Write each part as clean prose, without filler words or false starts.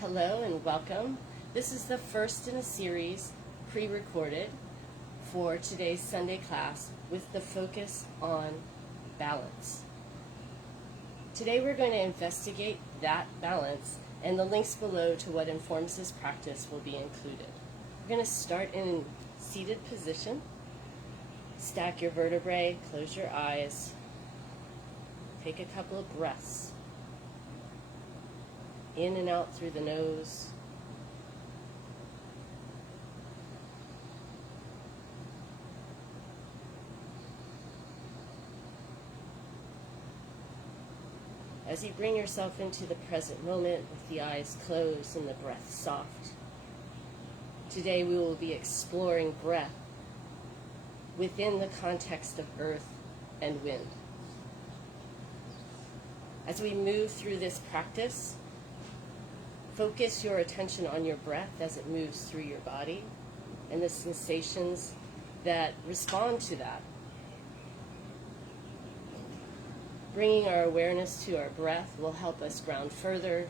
Hello and welcome. This is the first in a series pre-recorded for today's Sunday class with the focus on balance. Today we're going to investigate that balance, and the links below to what informs this practice will be included. We're going to start in seated position. Stack your vertebrae, close your eyes, take a couple of breaths. In and out through the nose. As you bring yourself into the present moment with the eyes closed and the breath soft, today we will be exploring breath within the context of earth and wind. As we move through this practice, focus your attention on your breath as it moves through your body and the sensations that respond to that. Bringing our awareness to our breath will help us ground further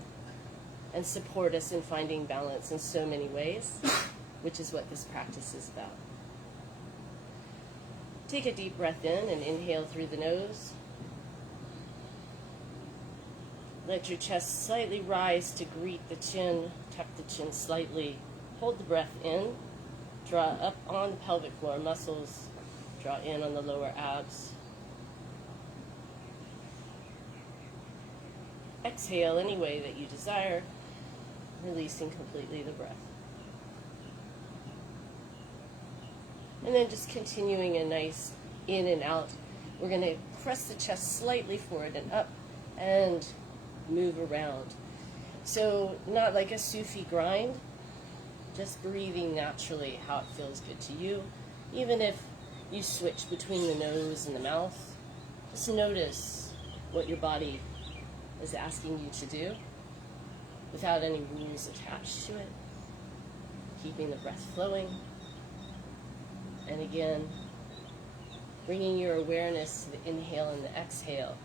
and support us in finding balance in so many ways, which is what this practice is about. Take a deep breath in and inhale through the nose. Let your chest slightly rise to greet the chin. Tuck the chin slightly. Hold the breath in. Draw up on the pelvic floor muscles. Draw in on the lower abs. Exhale any way that you desire, releasing completely the breath. And then just continuing a nice in and out. We're going to press the chest slightly forward and up and move around. So not like a Sufi grind, just breathing naturally how it feels good to you. Even if you switch between the nose and the mouth, just notice what your body is asking you to do without any rules attached to it. Keeping the breath flowing. And again, bringing your awareness to the inhale and the exhale.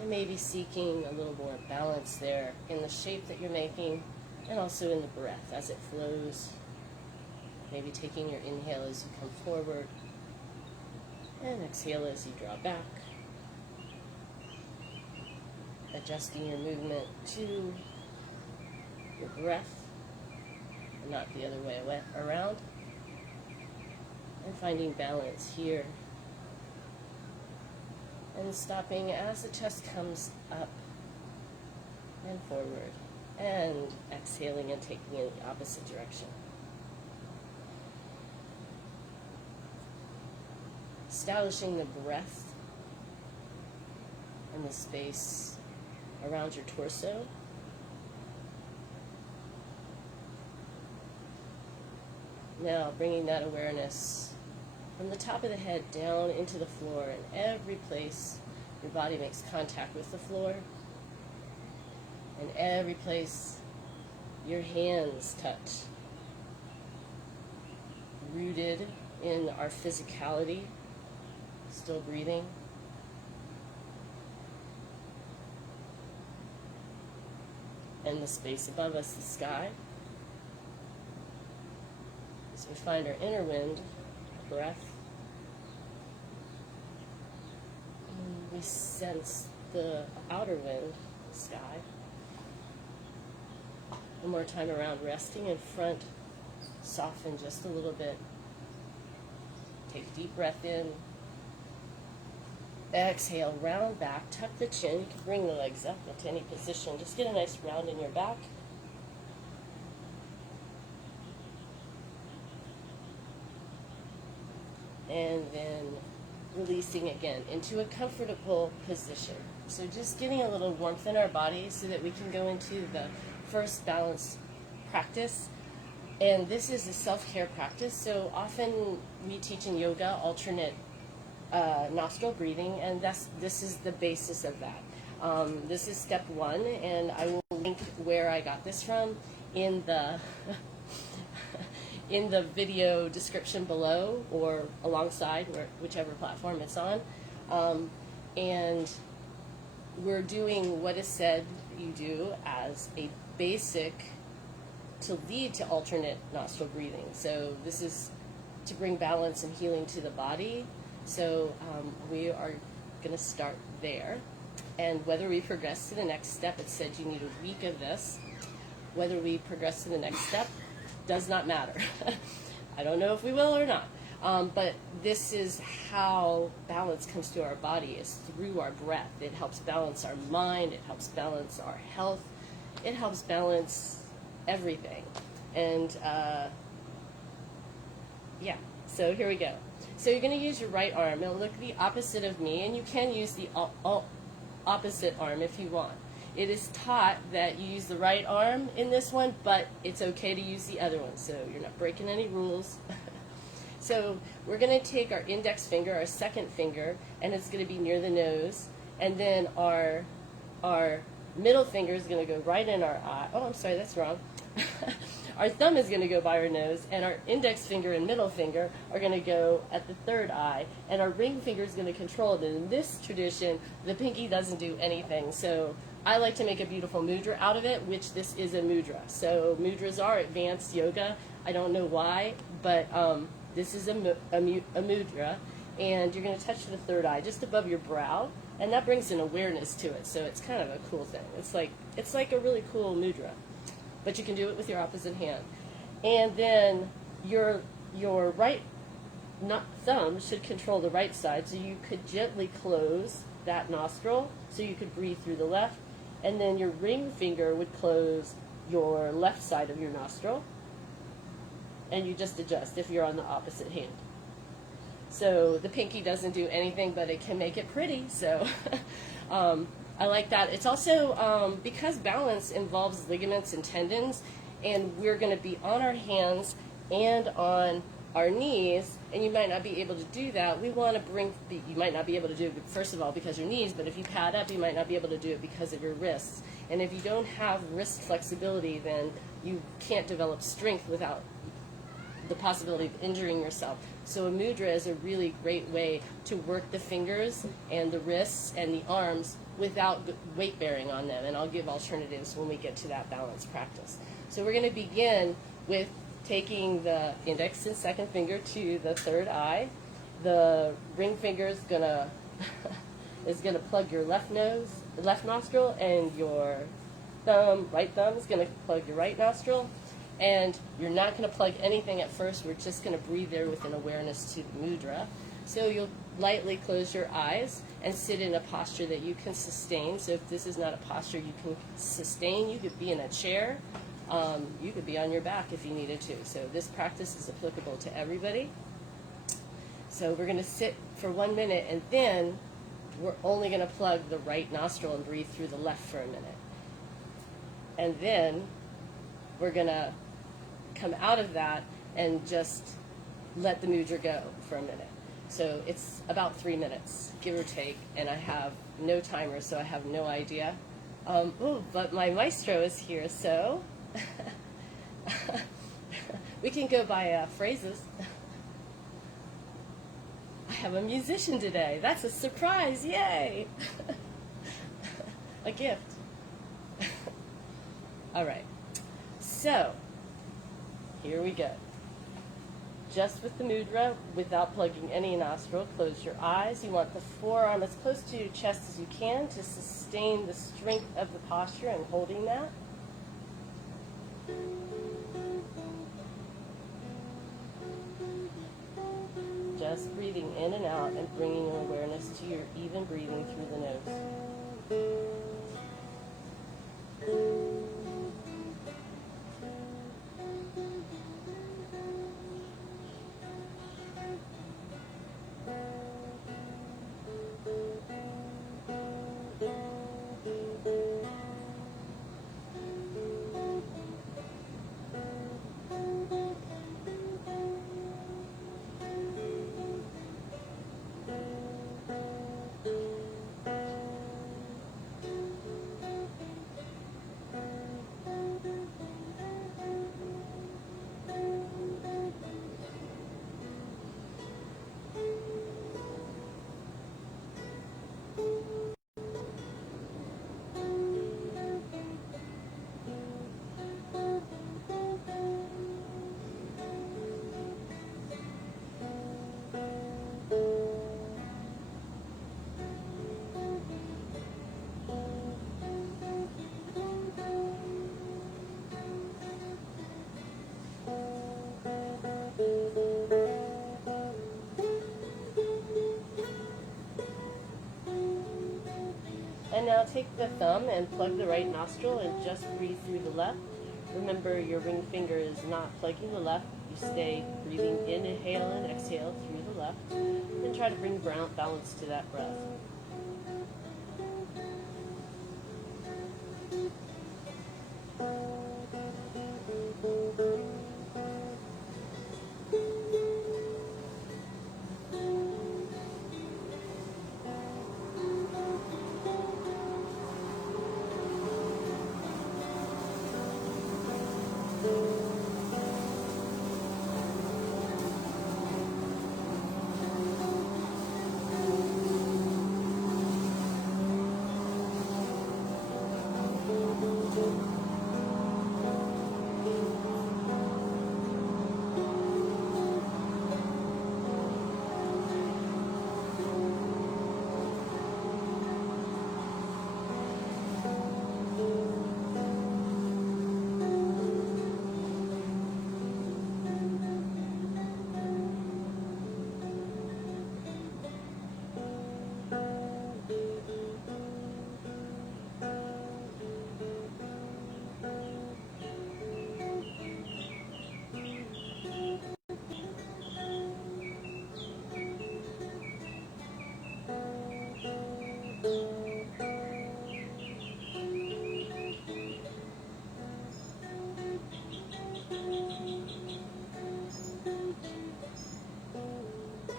And maybe seeking a little more balance there in the shape that you're making and also in the breath as it flows. Maybe taking your inhale as you come forward and exhale as you draw back. Adjusting your movement to your breath and not the other way around. And finding balance here. And stopping as the chest comes up and forward, and exhaling and taking it in the opposite direction. Establishing the breath and the space around your torso. Now bringing that awareness from the top of the head down into the floor, and every place your body makes contact with the floor, and every place your hands touch. Rooted in our physicality, still breathing. And the space above us, the sky. As we find our inner wind, breath. And we sense the outer wind, the sky. One more time around, resting in front, soften just a little bit. Take a deep breath in. Exhale, round back, tuck the chin. You can bring the legs up into any position. Just get a nice round in your back. And then releasing again into a comfortable position. So just getting a little warmth in our body so that we can go into the first balance practice. And this is a self-care practice. So often we teach in yoga alternate nostril breathing, and this is the basis of that. This is step one, and I will link where I got this from in the in the video description below or alongside, whichever platform it's on. And we're doing what is said you do as a basic to lead to alternate nostril breathing. So this is to bring balance and healing to the body. So we are going to start there. And whether we progress to the next step, it said you need a week of this. Whether we progress to the next step does not matter. I don't know if we will or not. But this is how balance comes to our body, is through our breath. It helps balance our mind. It helps balance our health. It helps balance everything. And yeah, so here we go. So you're going to use your right arm. It'll look the opposite of me, and you can use the opposite arm if you want. It is taught that you use the right arm in this one, but it's okay to use the other one, so you're not breaking any rules. So we're going to take our index finger, our second finger, and it's going to be near the nose, and then our middle finger is going to go right in our eye. Oh, I'm sorry, that's wrong. Our thumb is going to go by our nose, and our index finger and middle finger are going to go at the third eye, and our ring finger is going to control it. And in this tradition, the pinky doesn't do anything. So I like to make a beautiful mudra out of it, which this is a mudra. So mudras are advanced yoga. I don't know why, but this is a mudra, and you're going to touch the third eye just above your brow, and that brings an awareness to it. So it's kind of a cool thing. It's like a really cool mudra. But you can do it with your opposite hand. And then your right thumb should control the right side, so you could gently close that nostril so you could breathe through the left, and then your ring finger would close your left side of your nostril, and you just adjust if you're on the opposite hand. So the pinky doesn't do anything, but it can make it pretty, so I like that. It's also, because balance involves ligaments and tendons, and we're going to be on our hands and on our knees, and you might not be able to do that. We want to you might not be able to do it, first of all, because your knees, but if you pad up, you might not be able to do it because of your wrists. And if you don't have wrist flexibility, then you can't develop strength without the possibility of injuring yourself. So a mudra is a really great way to work the fingers and the wrists and the arms without weight bearing on them, and I'll give alternatives when we get to that balance practice. So we're going to begin with taking the index and second finger to the third eye. The ring finger is gonna plug your left nostril, and your right thumb is gonna plug your right nostril. And you're not going to plug anything at first. We're just going to breathe there with an awareness to the mudra. So you'll lightly close your eyes and sit in a posture that you can sustain. So if this is not a posture you can sustain, you could be in a chair. You could be on your back if you needed to. So this practice is applicable to everybody. So we're going to sit for 1 minute, and then we're only going to plug the right nostril and breathe through the left for a minute. And then we're going to come out of that and just let the mudra go for a minute. So it's about 3 minutes, give or take, and I have no timer, so I have no idea. But my maestro is here, so we can go by phrases. I have a musician today. That's a surprise, yay! A gift. All right. So, here we go. Just with the mudra, without plugging any nostril, close your eyes. You want the forearm as close to your chest as you can to sustain the strength of the posture and holding that. Just breathing in and out and bringing an awareness to your even breathing through the nose. And now take the thumb and plug the right nostril and just breathe through the left. Remember, your ring finger is not plugging the left. You stay breathing, inhale and exhale through the left. And try to bring balance to that breath.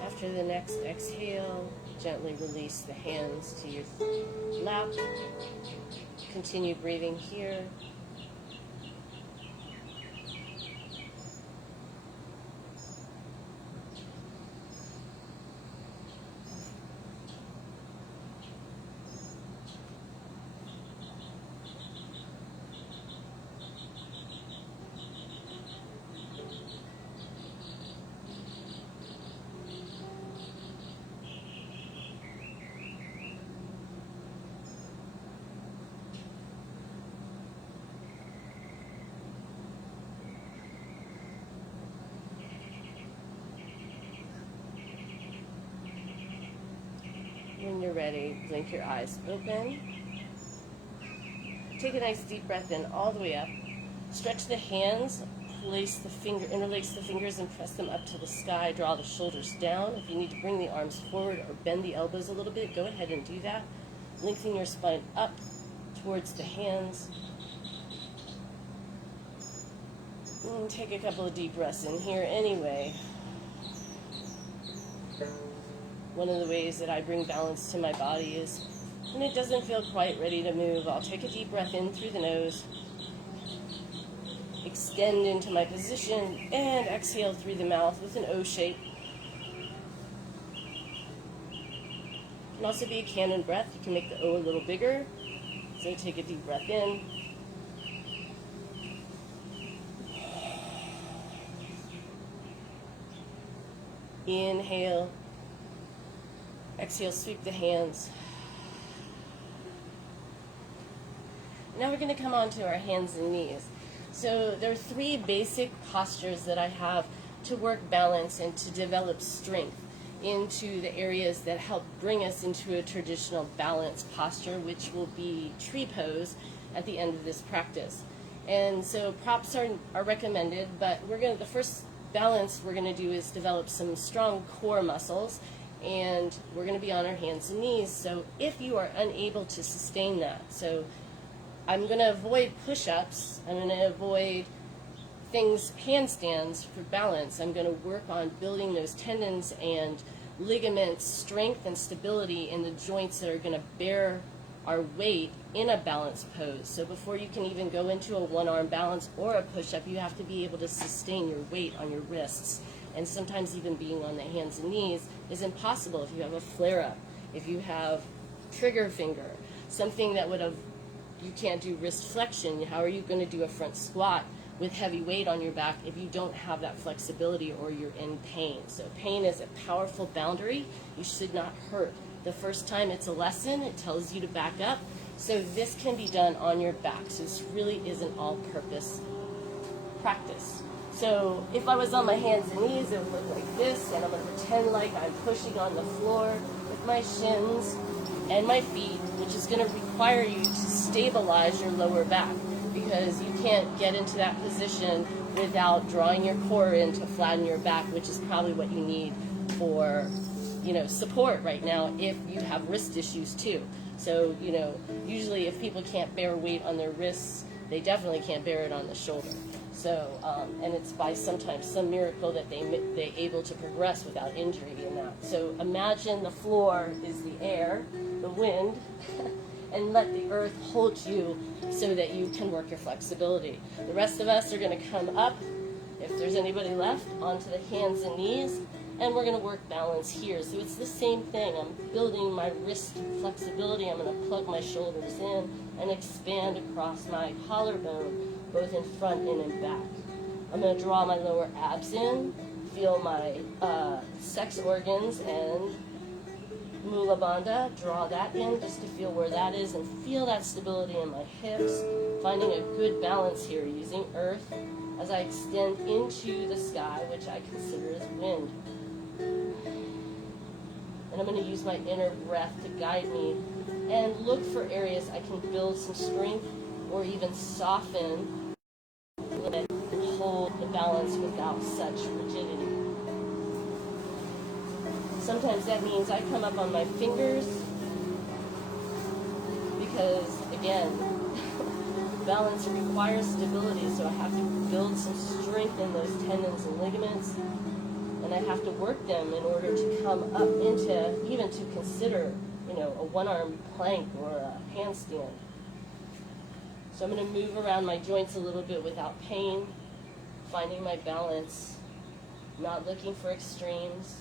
After the next exhale, gently release the hands to your lap. Continue breathing here. When you're ready, blink your eyes open. Take a nice deep breath in all the way up. Stretch the hands, interlace the fingers and press them up to the sky. Draw the shoulders down. If you need to bring the arms forward or bend the elbows a little bit, go ahead and do that. Lengthen your spine up towards the hands. And take a couple of deep breaths in here anyway. One of the ways that I bring balance to my body is when it doesn't feel quite ready to move, I'll take a deep breath in through the nose, extend into my position, and exhale through the mouth with an O shape. It can also be a cannon breath. You can make the O a little bigger. So take a deep breath in. Inhale. Exhale, sweep the hands. Now we're going to come on to our hands and knees. So there are three basic postures that I have to work balance and to develop strength into the areas that help bring us into a traditional balance posture, which will be tree pose at the end of this practice. And so props are recommended, but the first balance we're going to do is develop some strong core muscles. And we're going to be on our hands and knees. So if you are unable to sustain that, so I'm going to avoid push-ups, I'm going to avoid handstands for balance. I'm going to work on building those tendons and ligaments, strength and stability in the joints that are going to bear our weight in a balanced pose. So before you can even go into a one-arm balance or a push-up, you have to be able to sustain your weight on your wrists. And sometimes even being on the hands and knees is impossible if you have a flare-up, if you have trigger finger, something that you can't do wrist flexion. How are you going to do a front squat with heavy weight on your back if you don't have that flexibility or you're in pain? So pain is a powerful boundary. You should not hurt. The first time it's a lesson, it tells you to back up. So this can be done on your back. So this really is an all-purpose practice. So if I was on my hands and knees, it would look like this, and I'm going to pretend like I'm pushing on the floor with my shins. and my feet, which is going to require you to stabilize your lower back, because you can't get into that position without drawing your core in to flatten your back, which is probably what you need for, support right now if you have wrist issues too. So, usually if people can't bear weight on their wrists, they definitely can't bear it on the shoulder. So, and it's by sometimes some miracle that they're able to progress without injury in that. So imagine the floor is the air, the wind, and let the earth hold you so that you can work your flexibility. The rest of us are going to come up, if there's anybody left, onto the hands and knees, and we're going to work balance here. So it's the same thing. I'm building my wrist flexibility. I'm going to plug my shoulders in and expand across my collarbone, both in front and in back. I'm going to draw my lower abs in, feel my sex organs and Mula Bandha, draw that in just to feel where that is and feel that stability in my hips, finding a good balance here using earth as I extend into the sky, which I consider as wind. And I'm going to use my inner breath to guide me and look for areas I can build some strength or even soften a little bit and hold the balance without such rigidity. Sometimes that means I come up on my fingers because, again, balance requires stability, so I have to build some strength in those tendons and ligaments, and I have to work them in order to come up into, even to consider, a one-arm plank or a handstand. So I'm going to move around my joints a little bit without pain, finding my balance, not looking for extremes.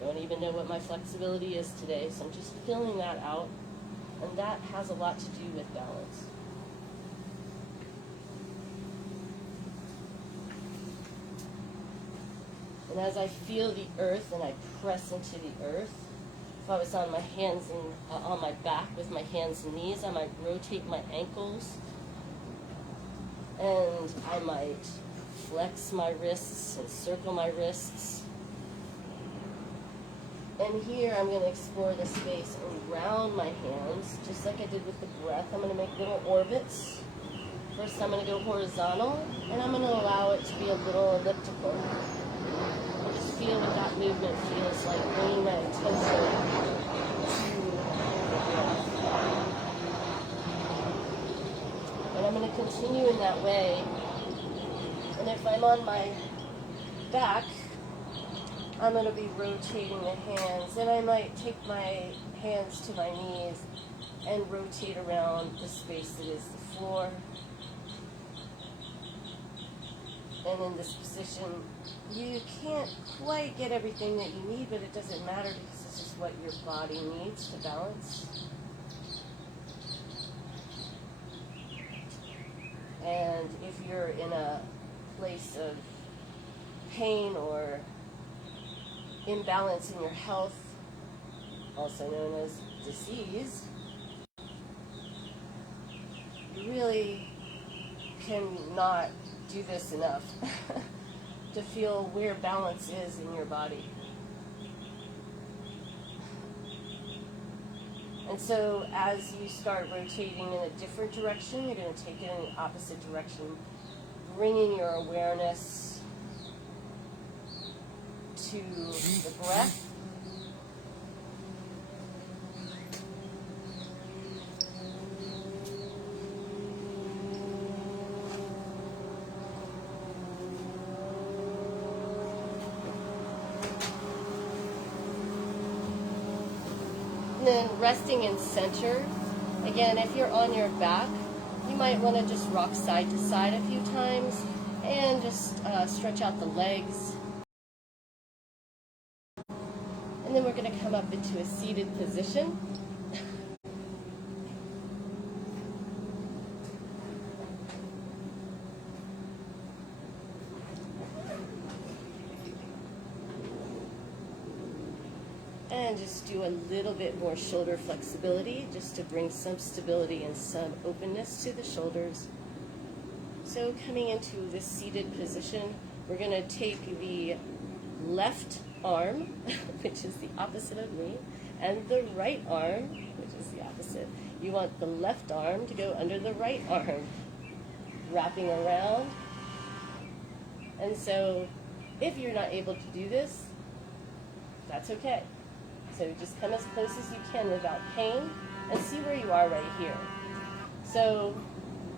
Don't even know what my flexibility is today, so I'm just filling that out, and that has a lot to do with balance. And as I feel the earth and I press into the earth, if I was on my hands and on my back with my hands and knees, I might rotate my ankles, and I might flex my wrists and circle my wrists. And here I'm going to explore the space around my hands, just like I did with the breath. I'm going to make little orbits. First I'm going to go horizontal, and I'm going to allow it to be a little elliptical. And just feel what that movement feels like, bringing my attention to the breath. And I'm going to continue in that way. And if I'm on my back, I'm going to be rotating the hands, and I might take my hands to my knees and rotate around the space that is the floor. And in this position, you can't quite get everything that you need, but it doesn't matter because this is what your body needs to balance. And if you're in a place of pain or imbalance in your health, also known as disease, you really cannot do this enough to feel where balance is in your body. And so as you start rotating in a different direction, you're going to take it in the opposite direction, bringing your awareness to the breath. And then resting in center. Again, if you're on your back, you might want to just rock side to side a few times and just stretch out the legs. And then we're going to come up into a seated position. And just do a little bit more shoulder flexibility just to bring some stability and some openness to the shoulders. So coming into this seated position, we're going to take the left arm, which is the opposite of me, And the right arm, which is the opposite, you want the left arm to go under the right arm, wrapping around. And so if you're not able to do this, that's okay. So just come as close as you can without pain and see where you are right here. So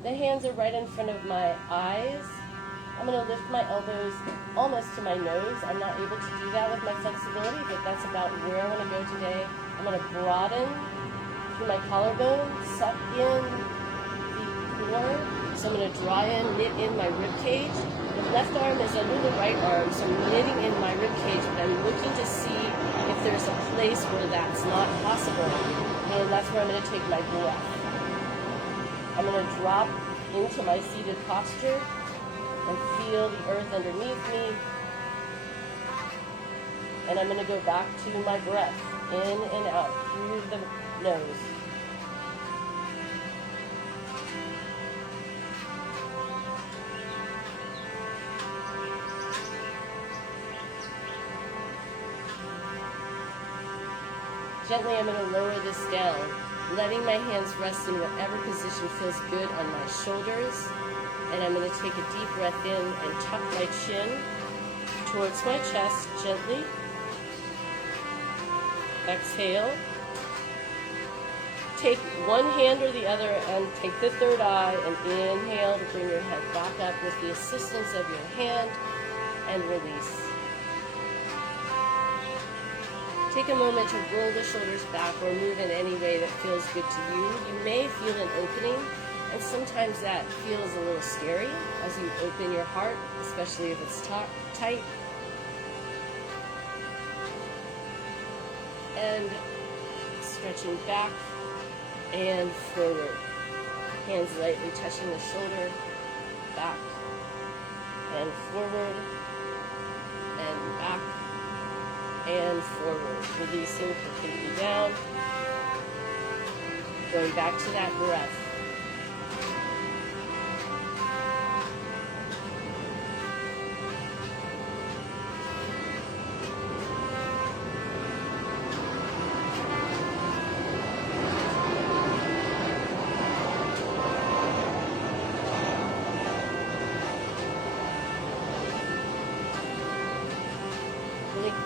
the hands are right in front of my eyes. I'm going to lift my elbows almost to my nose. I'm not able to do that with my flexibility, but that's about where I want to go today. I'm going to broaden through my collarbone, suck in the core. So I'm going to draw in, knit in my rib cage. The left arm is under the right arm, so I'm knitting in my rib cage, but I'm looking to see if there's a place where that's not possible. And that's where I'm going to take my breath. I'm going to drop into my seated posture and feel the earth underneath me. And I'm going to go back to my breath, in and out, through the nose. Gently, I'm going to lower this down, letting my hands rest in whatever position feels good on my shoulders. And I'm going to take a deep breath in and tuck my chin towards my chest gently. Exhale. Take one hand or the other and take the third eye and inhale to bring your head back up with the assistance of your hand and release. Take a moment to roll the shoulders back or move in any way that feels good to you. You may feel an opening, and sometimes that feels a little scary as you open your heart, especially if it's tight. And stretching back and forward. Hands lightly touching the shoulder, back and forward, and back and forward. Releasing completely down. Going back to that breath.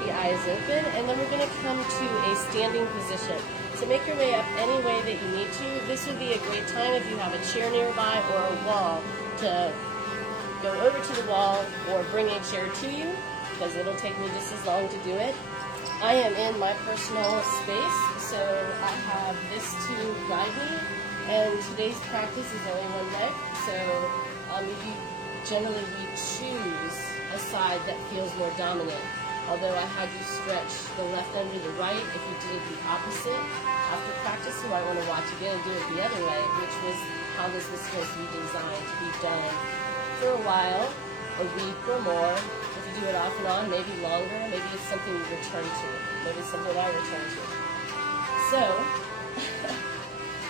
The eyes open, and then we're going to come to a standing position. So make your way up any way that you need to. This would be a great time if you have a chair nearby or a wall to go over to the wall or bring a chair to you, because it'll take me just as long to do it. I am in my personal space, so I have this to guide me, and today's practice is only one leg, so generally we choose a side that feels more dominant. Although I had you stretch the left under the right, if you did the opposite after practice, you might want to watch again and do it the other way, which was how this was supposed to be designed to be done for a while, a week or more. If you do it off and on, maybe longer, maybe it's something you return to. Maybe it's something I return to. So,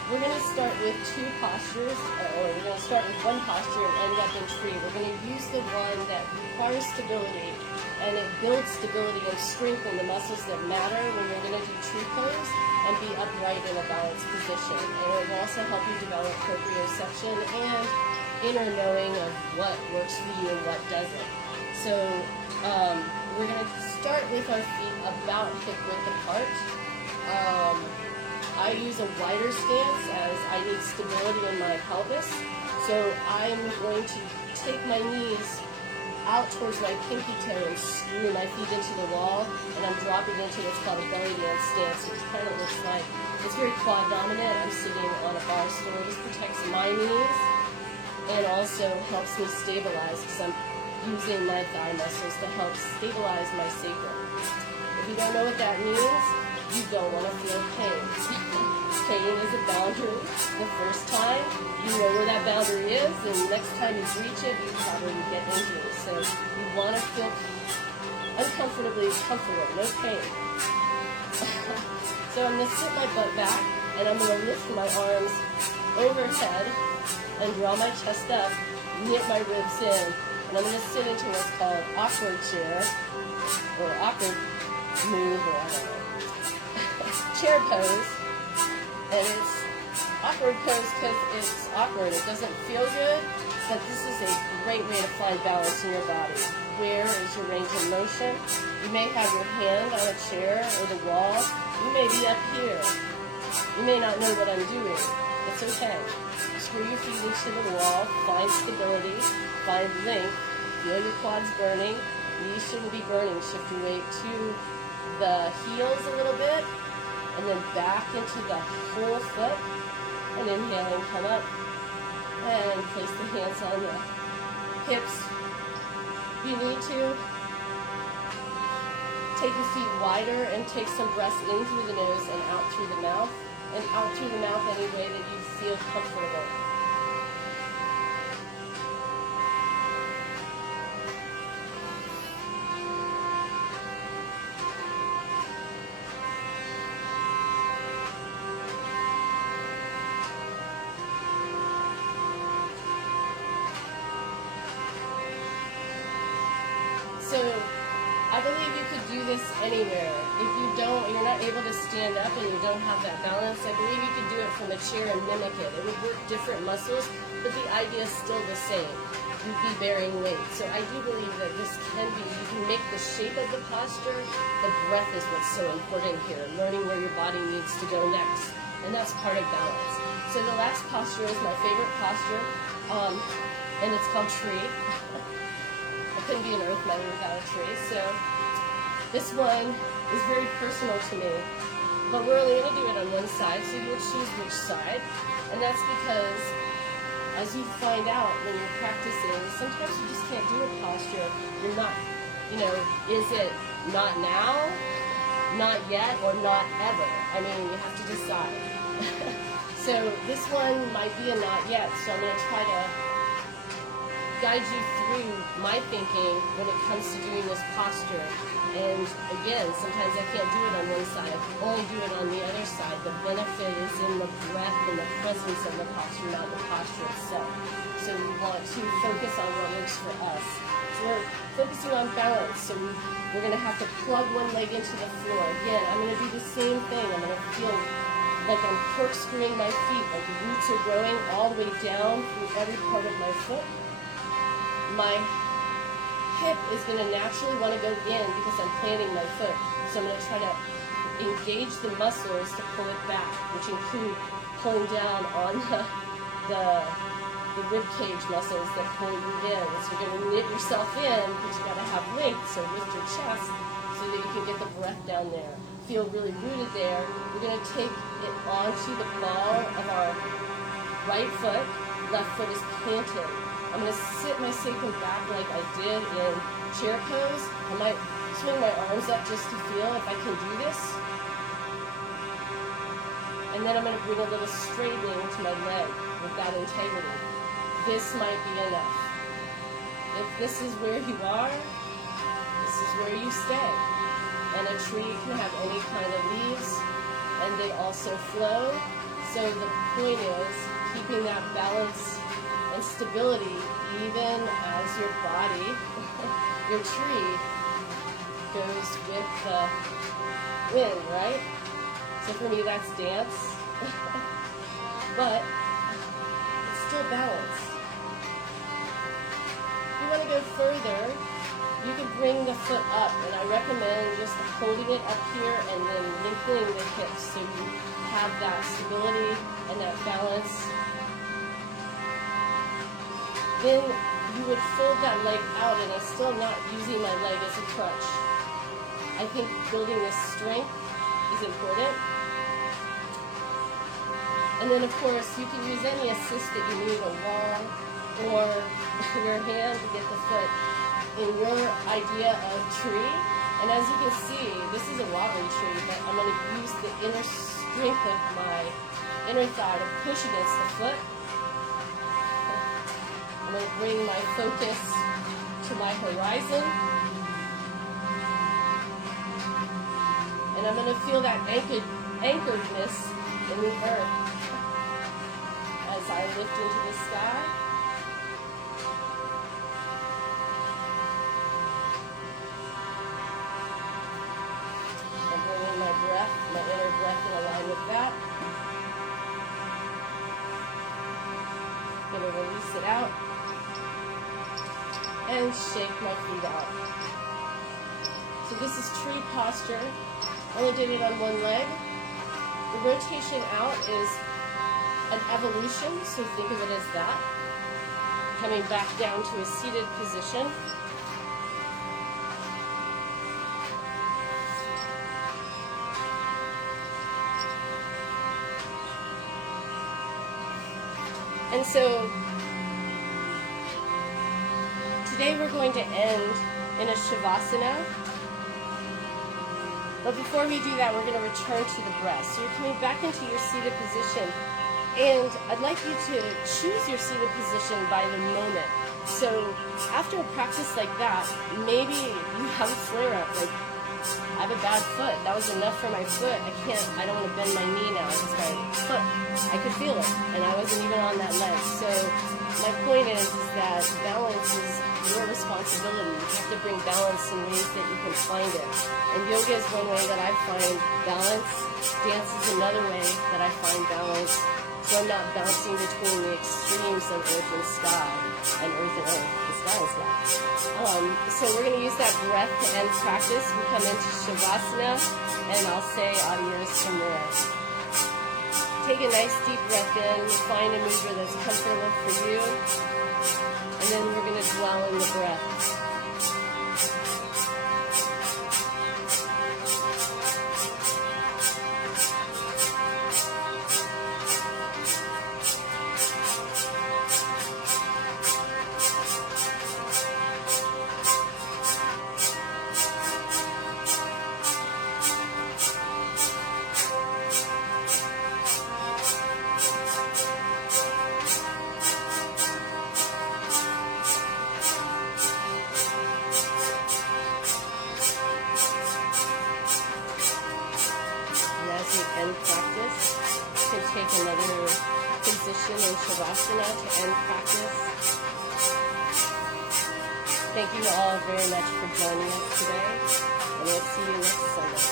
we're going to start with two postures, or we're going to start with one posture and end up in tree. We're going to use the one that requires stability, and it builds stability and strength in the muscles that matter when you're going to do tree pose and be upright in a balanced position. And it will also help you develop proprioception and inner knowing of what works for you and what doesn't. So we're going to start with our feet about hip width apart. I use a wider stance as I need stability in my pelvis. So I'm going to take my knees out towards my pinky toe and screw my feet into the wall, and I'm dropping into what's called a belly dance stance, which kind of looks like, it's very quad dominant. I'm sitting on a bar stool. This protects my knees and also helps me stabilize because I'm using my thigh muscles to help stabilize my sacrum. If you don't know what that means, you don't want to feel pain. Pain is a boundary. The first time, you know where that boundary is, and the next time you reach it, you probably get injured. So you want to feel uncomfortably comfortable, no pain. So I'm going to sit my butt back, and I'm going to lift my arms overhead and draw my chest up, knit my ribs in, and I'm going to sit into what's called awkward chair, or awkward move, or I don't know. chair pose, and it's awkward pose because it's awkward. It doesn't feel good, but this is a great way to find balance in your body. Where is your range of motion? You may have your hand on a chair or the wall. You may be up here. You may not know what I'm doing. It's okay. Screw your feet into the wall. Find stability. Find length. Feel your quads burning. Knees shouldn't be burning. Shift your weight to the heels a little bit, and then back into the whole foot. And inhale and come up. And place the hands on the hips. If you need to, take your feet wider and take some breaths in through the nose and out through the mouth. And out through the mouth any way that you feel comfortable. So, I believe you could do this anywhere. If you're not able to stand up and you don't have that balance, I believe you could do it from a chair and mimic it. It would work different muscles, but the idea is still the same. You'd be bearing weight. So I do believe that this can be, you can make the shape of the posture. The breath is what's so important here, learning where your body needs to go next. And that's part of balance. So the last posture is my favorite posture, and it's called tree. I couldn't be an earth mother without a tree. So this one is very personal to me, but we're only going to do it on one side, so you'll choose which side. And that's because as you find out when you're practicing, sometimes you just can't do a posture. You're not, is it not now, not yet, or not ever? I mean, you have to decide. So this one might be a not yet, so I'm going to try to guide you through my thinking when it comes to doing this posture. And again, sometimes I can't do it on one side, I can only do it on the other side. The benefit is in the breath and the presence of the posture, not the posture itself. So we want to focus on what works for us. So we're focusing on balance, so we're going to have to plug one leg into the floor. Again, I'm going to do the same thing. I'm going to feel like I'm corkscrewing my feet, like the roots are growing all the way down through every part of my foot. My hip is going to naturally want to go in because I'm planting my foot. So I'm going to try to engage the muscles to pull it back, which include pulling down on the rib cage muscles that pull you in. So you're going to knit yourself in, but you got to have length, so lift your chest so that you can get the breath down there. Feel really rooted there. We're going to take it onto the ball of our right foot. Left foot is planted. I'm going to sit my sacrum back like I did in chair pose. I might swing my arms up just to feel if I can do this. And then I'm going to bring a little straightening to my leg with that integrity. This might be enough. If this is where you are, this is where you stay. And a tree can have any kind of leaves, and they also flow. So the point is keeping that balance and stability even as your body, your tree, goes with the wind, right? So for me that's dance, but it's still balance. If you want to go further, you can bring the foot up, and I recommend just holding it up here and then lengthening the hips so you have that stability and that balance. Then you would fold that leg out, and I'm still not using my leg as a crutch. I think building this strength is important. And then of course you can use any assist that you need, a wall or your hand to get the foot in your idea of tree. And as you can see, this is a wobbly tree, but I'm going to use the inner strength of my inner thigh to push against the foot. I'm going to bring my focus to my horizon. And I'm going to feel that anchoredness in the earth as I lift into the sky. I'm bringing my breath, my inner breath in to release it out and shake my feet out. So this is tree posture. Only did it on one leg. The rotation out is an evolution, so think of it as that. Coming back down to a seated position. And so today we're going to end in a shavasana. But before we do that, we're going to return to the breath. So you're coming back into your seated position. And I'd like you to choose your seated position by the moment. So after a practice like that, maybe you have a flare-up, like, I have a bad foot. That was enough for my foot. I don't want to bend my knee now because my foot, I could feel it. And I wasn't even on that leg. So my point is that balance is your responsibility. You have to bring balance in ways that you can find it. And yoga is one way that I find balance. Dance is another way that I find balance. So I'm not bouncing between the extremes of earth and sky, and earth and earth, the sky and sky. So we're going to use that breath to end practice. We come into shavasana, and I'll say adios from there. Take a nice deep breath in, find a mudra that's comfortable for you, and then we're going to dwell in the breath. End practice. You can take another position in shavasana to end practice. Thank you all very much for joining us today, and we'll see you next Sunday.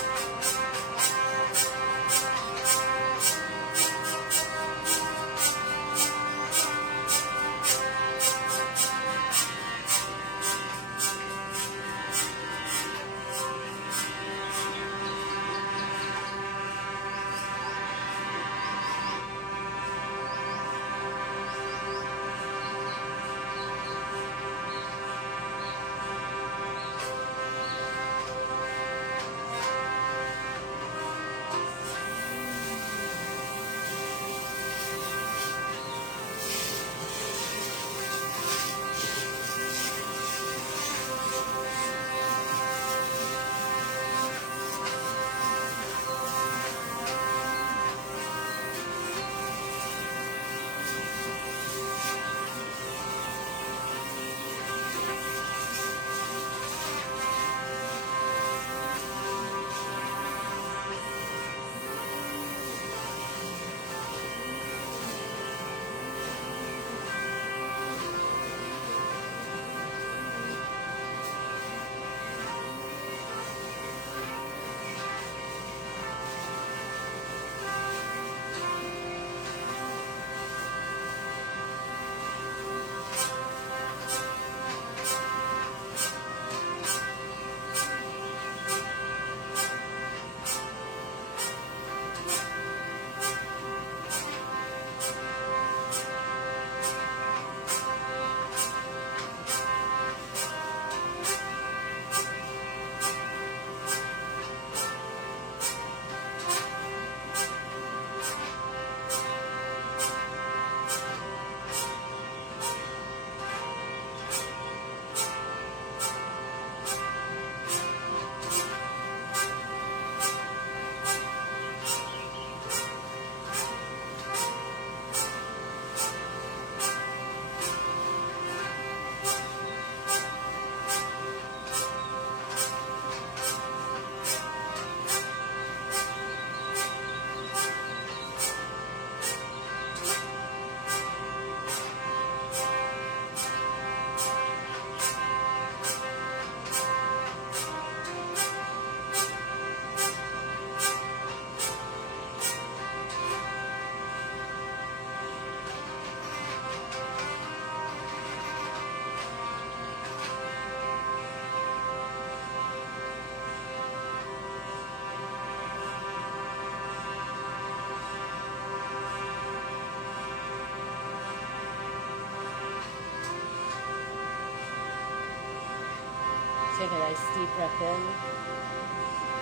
Take a nice deep breath in.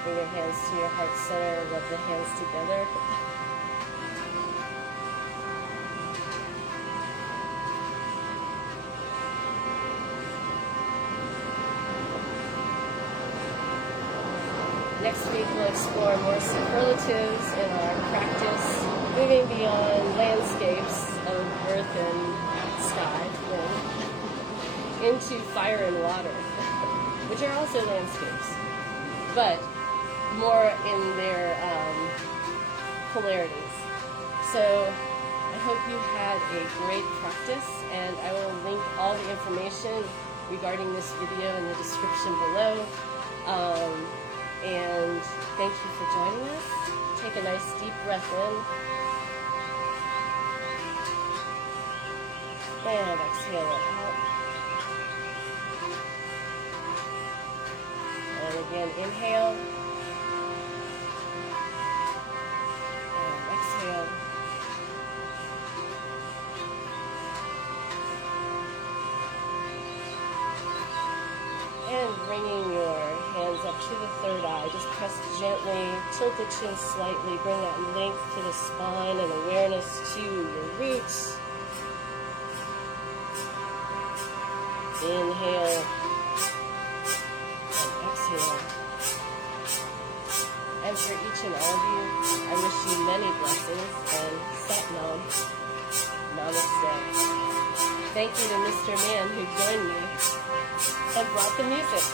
Bring your hands to your heart center. Rub the hands together. Next week we'll explore more superlatives in our practice, moving beyond landscapes of earth and sky, into fire and water, which are also landscapes, but more in their polarities. So I hope you had a great practice, and I will link all the information regarding this video in the description below. And thank you for joining us. Take a nice deep breath in. And exhale it out. And again, inhale. And exhale. And bringing your hands up to the third eye. Just press gently, tilt the chin slightly, bring that length to the spine and awareness to your roots. Inhale and exhale. And for each and all of you, I wish you many blessings and Sat Nam. Namaste. Thank you to Mr. Man who joined me and brought the music.